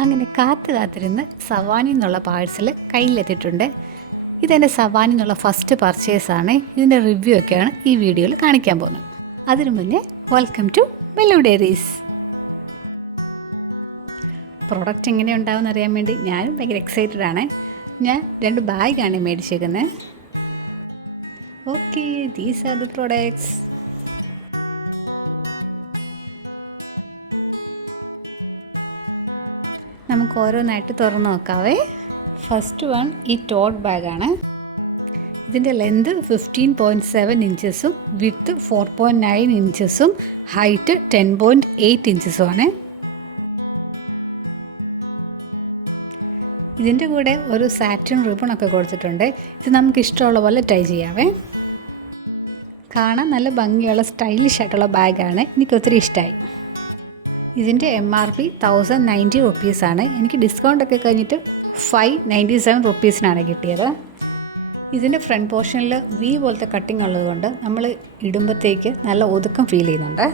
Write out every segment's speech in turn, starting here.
അങ്ങനെ കാത്തിരുന്ന് സവാനി എന്നുള്ള പാഴ്സൽ കയ്യിലെത്തിയിട്ടുണ്ട്. ഇതെൻ്റെ സവാനി എന്നുള്ള ഫസ്റ്റ് പർച്ചേസാണ്. ഇതിൻ്റെ റിവ്യൂ ഒക്കെയാണ് ഈ വീഡിയോയിൽ കാണിക്കാൻ പോകുന്നത്. അതിനു മുന്നേ വെൽക്കം ടു മെലു ഡയറീസ്. പ്രൊഡക്റ്റ് എങ്ങനെ ഉണ്ടാവുമെന്ന് അറിയാൻ വേണ്ടി ഞാനും ഭയങ്കര എക്സൈറ്റഡ് ആണ്. ഞാൻ 2 ബാഗാണ് മേടിച്ചേക്കുന്നത്. Okay, these are the products. നമുക്ക് ഓരോന്നായിട്ട് തുറന്ന് നോക്കാവേ. ഫസ്റ്റ് വൺ ഈ ടോട്ട് ബാഗാണ്. ഇതിൻ്റെ ലെന്ത് 15.7 ഇഞ്ചസും വിഡ്ത്ത് 4.9 ഇഞ്ചസും ഹൈറ്റ് 10.8 ഇഞ്ചസുമാണ്. ഇതിൻ്റെ കൂടെ ഒരു സാറ്റിൻ റിബണൊക്കെ കൊടുത്തിട്ടുണ്ട്. ഇത് നമുക്ക് ഇഷ്ടമുള്ള പോലെ ടൈ ചെയ്യാവേ. കാണാൻ നല്ല ഭംഗിയുള്ള സ്റ്റൈലിഷ് ആയിട്ടുള്ള ബാഗാണ്. എനിക്കൊത്തിരി ഇഷ്ടമായി. ഇതിൻ്റെ MRP 1090 റുപ്പീസാണ്. എനിക്ക് ഡിസ്കൗണ്ടൊക്കെ കഴിഞ്ഞിട്ട് 597 റുപ്പീസിനാണ് കിട്ടിയത്. ഇതിൻ്റെ ഫ്രണ്ട് പോർഷനിൽ വി പോലത്തെ കട്ടിങ് ഉള്ളതുകൊണ്ട് നമ്മൾ ഇടുമ്പോഴത്തേക്ക് നല്ല ഒതുക്കം ഫീൽ ചെയ്യുന്നുണ്ട്.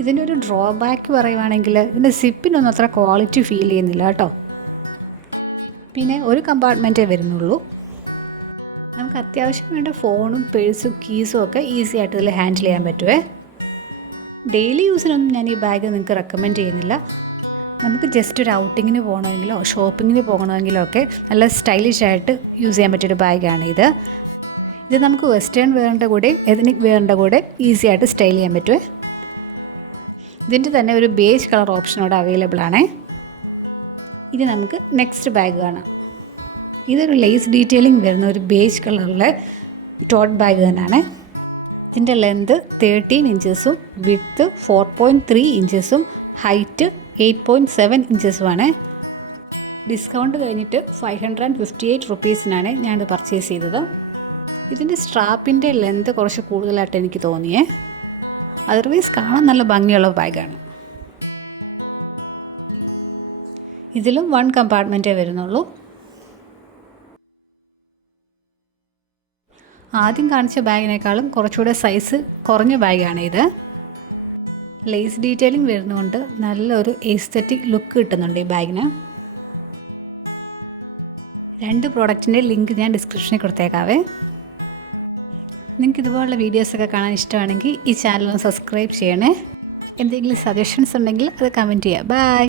ഇതിൻ്റെ ഒരു ഡ്രോബാക്ക് പറയുവാണെങ്കിൽ ഇതിൻ്റെ സിപ്പിനൊന്നും അത്ര ക്വാളിറ്റി ഫീൽ ചെയ്യുന്നില്ല കേട്ടോ. പിന്നെ ഒരു കമ്പാർട്ട്മെൻറ്റേ വരുന്നുള്ളൂ. നമുക്ക് അത്യാവശ്യം വേണ്ട ഫോണും പേഴ്സും കീസും ഒക്കെ ഈസി ആയിട്ട് ഇതിൽ ഹാൻഡിൽ ചെയ്യാൻ പറ്റുമേ. ഡെയിലി യൂസിനൊന്നും ഞാൻ ഈ ബാഗ് നിങ്ങൾക്ക് റെക്കമെൻഡ് ചെയ്യുന്നില്ല. നമുക്ക് ജസ്റ്റ് ഒരു ഔട്ടിങ്ങിന് പോകണമെങ്കിലോ ഷോപ്പിങ്ങിന് പോകണമെങ്കിലോ ഒക്കെ നല്ല സ്റ്റൈലിഷ് ആയിട്ട് യൂസ് ചെയ്യാൻ പറ്റിയൊരു ബാഗാണ് ഇത്. ഇത് നമുക്ക് വെസ്റ്റേൺ വെയറിൻ്റെ കൂടെ എത്നിക് വെയറിൻ്റെ കൂടെ ഈസി ആയിട്ട് സ്റ്റൈൽ ചെയ്യാൻ പറ്റുമേ. ഇതിൻ്റെ തന്നെ ഒരു ബേജ് കളർ ഓപ്ഷനോടെ അവൈലബിൾ ആണ്. ഇനി നമുക്ക് നെക്സ്റ്റ് ബാഗ് കാണാം. ഇതൊരു ലേസ് ഡീറ്റെയിലിംഗ് വരുന്ന ഒരു ബേജ് കളറിലെ ടോട്ട് ബാഗ് തന്നെയാണ്. ഇതിൻ്റെ ലെന്ത് 13 ഇഞ്ചസും വിഡ്ത്ത് 4.3 ഇഞ്ചസും ഹൈറ്റ് 8.7 ഇഞ്ചസുമാണ്. ഡിസ്കൗണ്ട് കഴിഞ്ഞിട്ട് 558 റുപ്പീസിനാണ് ഞാനിത് പർച്ചേസ് ചെയ്തത്. ഇതിൻ്റെ സ്ട്രാപ്പിൻ്റെ ലെന്ത് കുറച്ച് കൂടുതലായിട്ട് എനിക്ക് തോന്നിയേ. അതർവൈസ് കാണാൻ നല്ല ഭംഗിയുള്ള ബാഗാണ്. ഇതിലും 1 കമ്പാർട്ട്മെൻറ്റേ വരുന്നുള്ളൂ. ആദ്യം കാണിച്ച ബാഗിനേക്കാളും കുറച്ചുകൂടെ സൈസ് കുറഞ്ഞ ബാഗാണ് ഇത്. ലേസ് ഡീറ്റെയിലിംഗ് വരുന്നതുകൊണ്ട് നല്ലൊരു എസ്തെറ്റിക് ലുക്ക് കിട്ടുന്നുണ്ട് ഈ ബാഗിന്. 2 പ്രോഡക്റ്റിൻ്റെ ലിങ്ക് ഞാൻ ഡിസ്ക്രിപ്ഷനിൽ കൊടുത്തേക്കാവേ. നിങ്ങൾക്ക് ഇതുപോലുള്ള വീഡിയോസൊക്കെ കാണാൻ ഇഷ്ടമാണെങ്കിൽ ഈ ചാനൽ ഒന്ന് സബ്സ്ക്രൈബ് ചെയ്യണേ. എന്തെങ്കിലും സജഷൻസ് ഉണ്ടെങ്കിൽ അത് കമൻറ്റ് ചെയ്യുക. ബൈ.